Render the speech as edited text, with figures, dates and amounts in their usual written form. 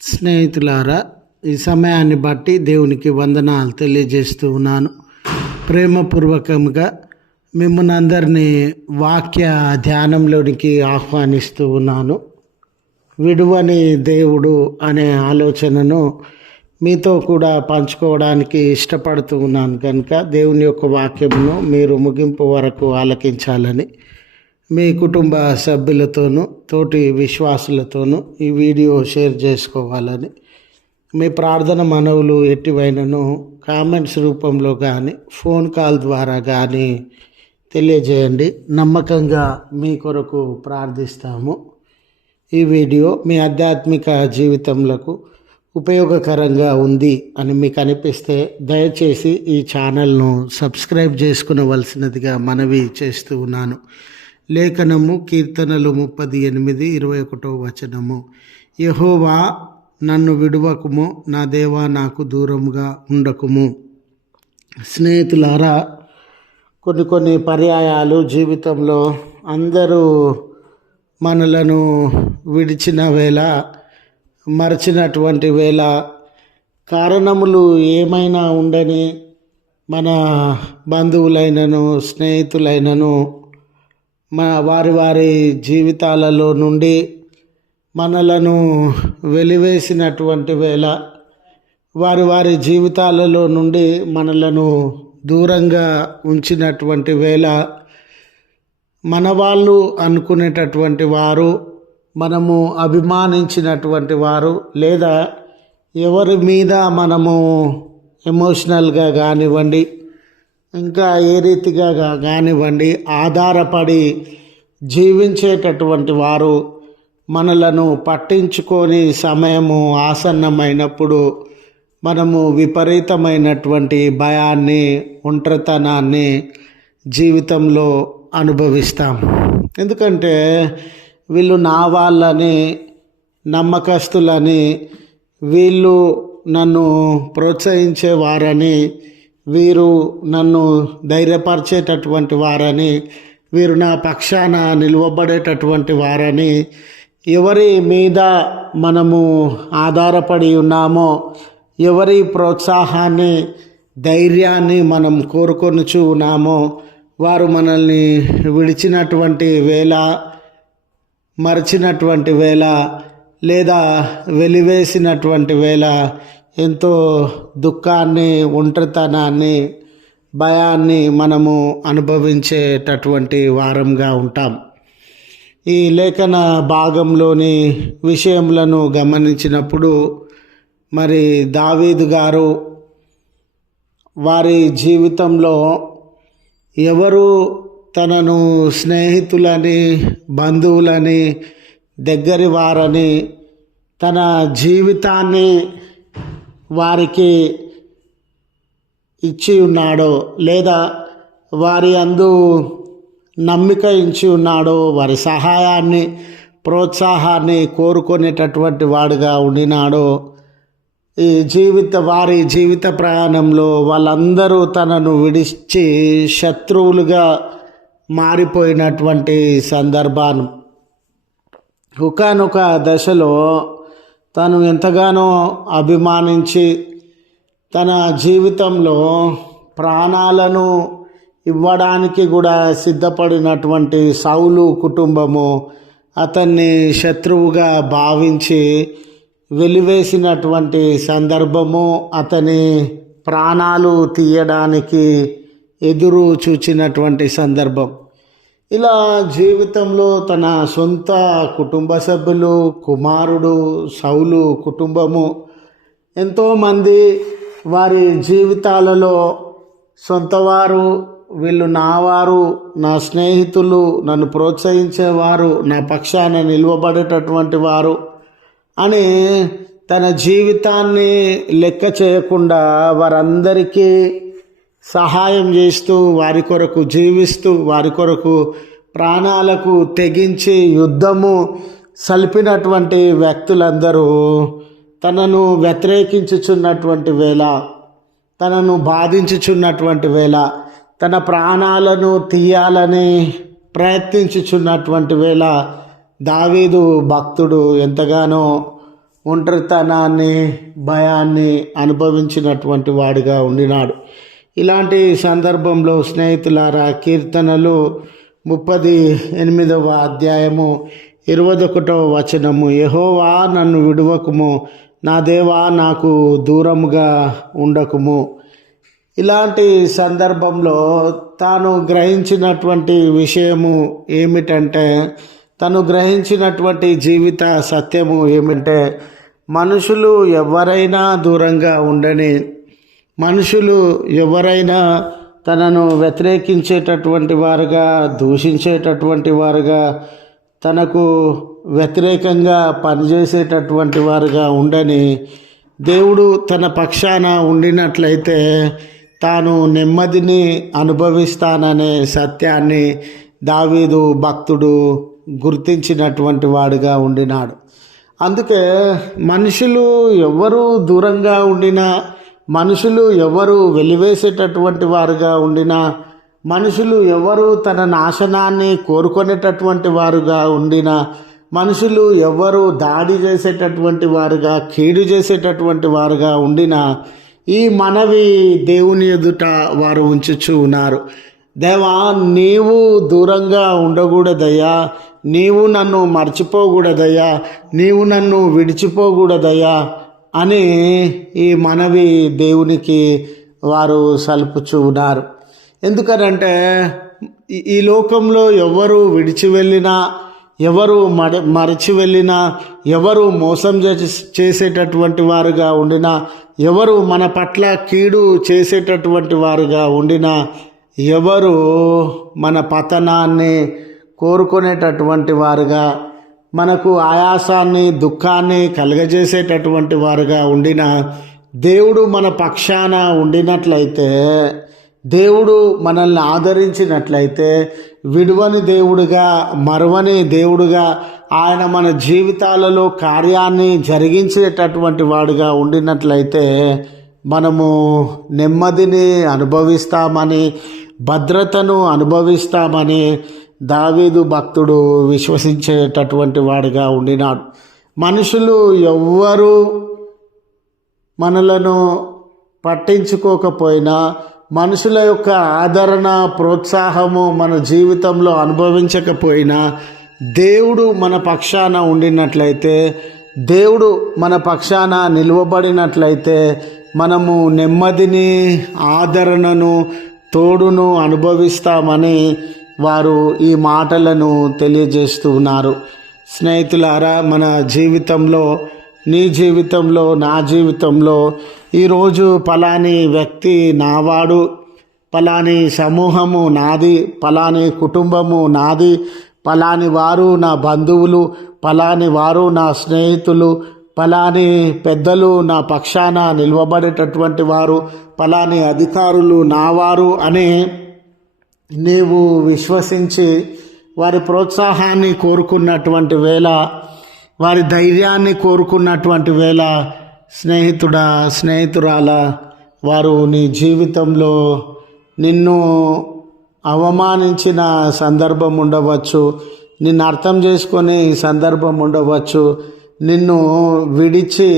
స్నేహితులారా, ఈ సమయాన్ని బట్టి దేవునికి వందనాలు తెలియజేస్తూ ఉన్నాను. ప్రేమపూర్వకంగా మిమ్మల్ని అందరినీ వాక్య ధ్యానంలోనికి ఆహ్వానిస్తూ ఉన్నాను. విడువని దేవుడు అనే ఆలోచనను మీతో కూడా పంచుకోవడానికి ఇష్టపడుతూ ఉన్నాను కనుక దేవుని యొక్క వాక్యమును మీరు ముగింపు వరకు ఆలకించాలని మీ కుటుంబ సభ్యులతోనూ తోటి విశ్వాసులతోనూ ఈ వీడియో షేర్ చేసుకోవాలని మీ ప్రార్థన మనవులు ఎట్టివైనను కామెంట్స్ రూపంలో కానీ ఫోన్ కాల్ ద్వారా కానీ తెలియజేయండి. నమ్మకంగా మీ కొరకు ప్రార్థిస్తాము. ఈ వీడియో మీ ఆధ్యాత్మిక జీవితంలో ఉపయోగకరంగా ఉంది అని మీకు అనిపిస్తే దయచేసి ఈ ఛానల్ను సబ్స్క్రైబ్ చేసుకునవలసినదిగా మనవి చేస్తూ ఉన్నాను. లేఖనము కీర్తనలు 38:21 యెహోవా నన్ను విడువకుము, నా దేవా నాకు దూరంగా ఉండకుము. స్నేహితులారా, కొన్ని పర్యాయాలు జీవితంలో అందరూ మనలను విడిచిన వేళ, మరచినటువంటి వేళ, కారణములు ఏమైనా ఉండని మన బంధువులైనను స్నేహితులైనను వారి జీవితాలలో నుండి మనలను వెలివేసినటువంటి వేళ, వారి జీవితాలలో నుండి మనలను దూరంగా ఉంచినటువంటి వేళ, మన వాళ్ళు అనుకునేటటువంటి వారు, మనము అభిమానించినటువంటి వారు, లేదా ఎవరి మీద మనము ఎమోషనల్గా కానివ్వండి, ఇంకా ఏ రీతిగా కానివ్వండి ఆధారపడి జీవించేటటువంటి వారు మనలను పట్టించుకొని సమయము ఆసన్నమైనప్పుడు మనము విపరీతమైనటువంటి భయాన్ని, ఒంటరితనాన్ని జీవితంలో అనుభవిస్తాం. ఎందుకంటే వీళ్ళు నా వాళ్ళని, నమ్మకస్తులని, వీళ్ళు నన్ను ప్రోత్సహించేవారని, వీరు నన్ను ధైర్యపరిచేటటువంటి వారని, వీరు నా పక్షాన నిలువబడేటటువంటి వారని, ఎవరి మీద మనము ఆధారపడి ఉన్నామో, ఎవరి ప్రోత్సాహాన్ని, ధైర్యాన్ని మనం కోరుకొనుచు ఉన్నామో, వారు మనల్ని విడిచినటువంటి వేళ, మరచినటువంటి వేళ, లేదా వెలివేసినటువంటి వేళ ఎంతో దుఃఖాన్ని, ఒంటరితనాన్ని, భయాన్ని మనము అనుభవించేటటువంటి వారంగా ఉంటాం. ఈ లేఖన భాగంలోని విషయములను గమనించినప్పుడు మరి దావీదు గారు వారి జీవితంలో ఎవరు తనను స్నేహితులని, బంధువులని, దగ్గరి వారని తన జీవితాన్ని వారికి ఇచ్చి ఉన్నాడో, లేదా వారి అందు నమ్మిక ఇచ్చి ఉన్నాడో, వారి సహాయాన్ని, ప్రోత్సాహాన్ని కోరుకునేటటువంటి వాడుగా ఉండినాడో, ఈ వారి జీవిత ప్రయాణంలో వాళ్ళందరూ తనను విడిచి శత్రువులుగా మారిపోయినటువంటి సందర్భాన్ని ఒకానొక దశలో తను ఎంతగానో అభిమానించి తన జీవితంలో ప్రాణాలను ఇవ్వడానికి కూడా సిద్ధపడినటువంటి సౌలు కుటుంబము అతన్ని శత్రువుగా భావించి వెలివేసినటువంటి సందర్భము, అతని ప్రాణాలు తీయడానికి ఎదురు చూచినటువంటి సందర్భం. ఇలా జీవితంలో తన సొంత కుటుంబ సభ్యులు, కుమారుడు, సౌలు కుటుంబము, ఎంతోమంది వారి జీవితాలలో సొంతవారు, వీళ్ళు నావారు, నా స్నేహితులు, నన్ను ప్రోత్సహించేవారు, నా పక్షాన నిలువబడేటటువంటి వారు అని తన జీవితాన్ని లెక్క చేయకుండా వారందరికీ సహాయం చేస్తూ, వారి కొరకు జీవిస్తూ, వారి కొరకు ప్రాణాలకు తెగించి యుద్ధము సలిపినటువంటి వ్యక్తులందరూ తనను వ్యతిరేకించుచున్నటువంటి వేళ, తనను బాధించుచున్నటువంటి వేళ, తన ప్రాణాలను తీయాలని ప్రయత్నించుచున్నటువంటి వేళ దావీదు భక్తుడు ఎంతగానో ఒంటరితనాన్ని, భయాన్ని అనుభవించినటువంటి వాడిగా ఉండినాడు. ఇలాంటి సందర్భంలో స్నేహితులారా, కీర్తనలు 38వ అధ్యాయము 21వ వచనము, యెహోవా నన్ను విడువకుము, నా దేవా నాకు దూరముగా ఉండకుము. ఇలాంటి సందర్భంలో తాను గ్రహించినటువంటి విషయము ఏమిటంటే, తను గ్రహించినటువంటి జీవిత సత్యము ఏమిటంటే, మనుషులు ఎవరైనా దూరంగా ఉండని, మనుషులు ఎవరైనా తనను వ్యతిరేకించేటటువంటి వారుగా, దూషించేటటువంటి వారుగా, తనకు వ్యతిరేకంగా పనిచేసేటటువంటి వారుగా ఉండని, దేవుడు తన పక్షాన ఉండినట్లయితే తాను నెమ్మదిని అనుభవిస్తాననే సత్యాన్ని దావీదు భక్తుడు గుర్తించినటువంటి వాడుగా ఉండినాడు. అందుకే మనుషులు ఎవరు దూరంగా ఉండినా, మనుషులు ఎవరు వెలివేసేటటువంటి వారుగా ఉండినా, మనుషులు ఎవరు తన నాశనాన్ని కోరుకునేటటువంటి వారుగా ఉండినా, మనుషులు ఎవరు దాడి చేసేటటువంటి వారుగా, కీడు చేసేటటువంటి వారుగా ఉండినా, ఈ మనవి దేవుని ఎదుట వారు ఉంచుచూ ఉన్నారు. దేవా, నీవు దూరంగా ఉండకూడదయ్యా, నీవు నన్ను మర్చిపోకూడదయ్యా, నీవు నన్ను విడిచిపోకూడదయ్యా అని ఈ మనవి దేవునికి వారు సలుపుచూ ఉన్నారు. ఎందుకనంటే ఈ లోకంలో ఎవరు విడిచి వెళ్ళినా, ఎవరు మరచి వెళ్ళినా, ఎవరు మోసం చేసేటటువంటి వారుగా ఉండినా, ఎవరు మన పట్ల కీడు చేసేటటువంటి వారుగా ఉండినా, ఎవరు మన పతనాన్ని కోరుకునేటటువంటి వారుగా, మనకు ఆయాసాన్ని, దుఃఖాన్ని కలుగజేసేటటువంటి వారుగా ఉండినా, దేవుడు మన పక్షాన ఉండినట్లయితే, దేవుడు మనల్ని ఆదరించినట్లయితే, విడువని దేవుడుగా, మరువని దేవుడుగా ఆయన మన జీవితాలలో కార్యాన్ని జరిగించేటటువంటి వాడుగా ఉండినట్లయితే మనము నెమ్మదిని అనుభవిస్తామని, భద్రతను అనుభవిస్తామని దావీదు భక్తుడు విశ్వసించేటటువంటి వాడుగా ఉండినాడు. మనుషులు ఎవ్వరూ మనలను పట్టించుకోకపోయినా, మనుషుల యొక్క ఆదరణ, ప్రోత్సాహము మన జీవితంలో అనుభవించకపోయినా, దేవుడు మన పక్షాన ఉండినట్లయితే, దేవుడు మన పక్షాన నిలువబడినట్లయితే మనము నెమ్మదిని, ఆదరణను, తోడును అనుభవిస్తామని వారు ఈ మాటలను తెలియజేస్తూ ఉన్నారు. స్నేహితులారా, మన జీవితంలో, నీ జీవితంలో, నా జీవితంలో ఈరోజు పలాని వ్యక్తి నావాడు, పలాని సమూహము నాది, పలాని కుటుంబము నాది, పలాని వారు నా బంధువులు, పలాని వారు నా స్నేహితులు, పలాని పెద్దలు నా పక్షాన నిలవబడేటటువంటి వారు, పలాని అధికారులు నావారు అని నీవు విశ్వసించి వారి ప్రోత్సాహాన్ని కోరుకున్నటువంటి వేళ, వారి ధైర్యాన్ని కోరుకున్నటువంటి వేళ, స్నేహితుడా, స్నేహితురాల, వారు నీ జీవితంలో నిన్ను అవమానించిన సందర్భం ఉండవచ్చు, నిన్ను అర్థం చేసుకునే సందర్భం ఉండవచ్చు, నిన్ను విడిచి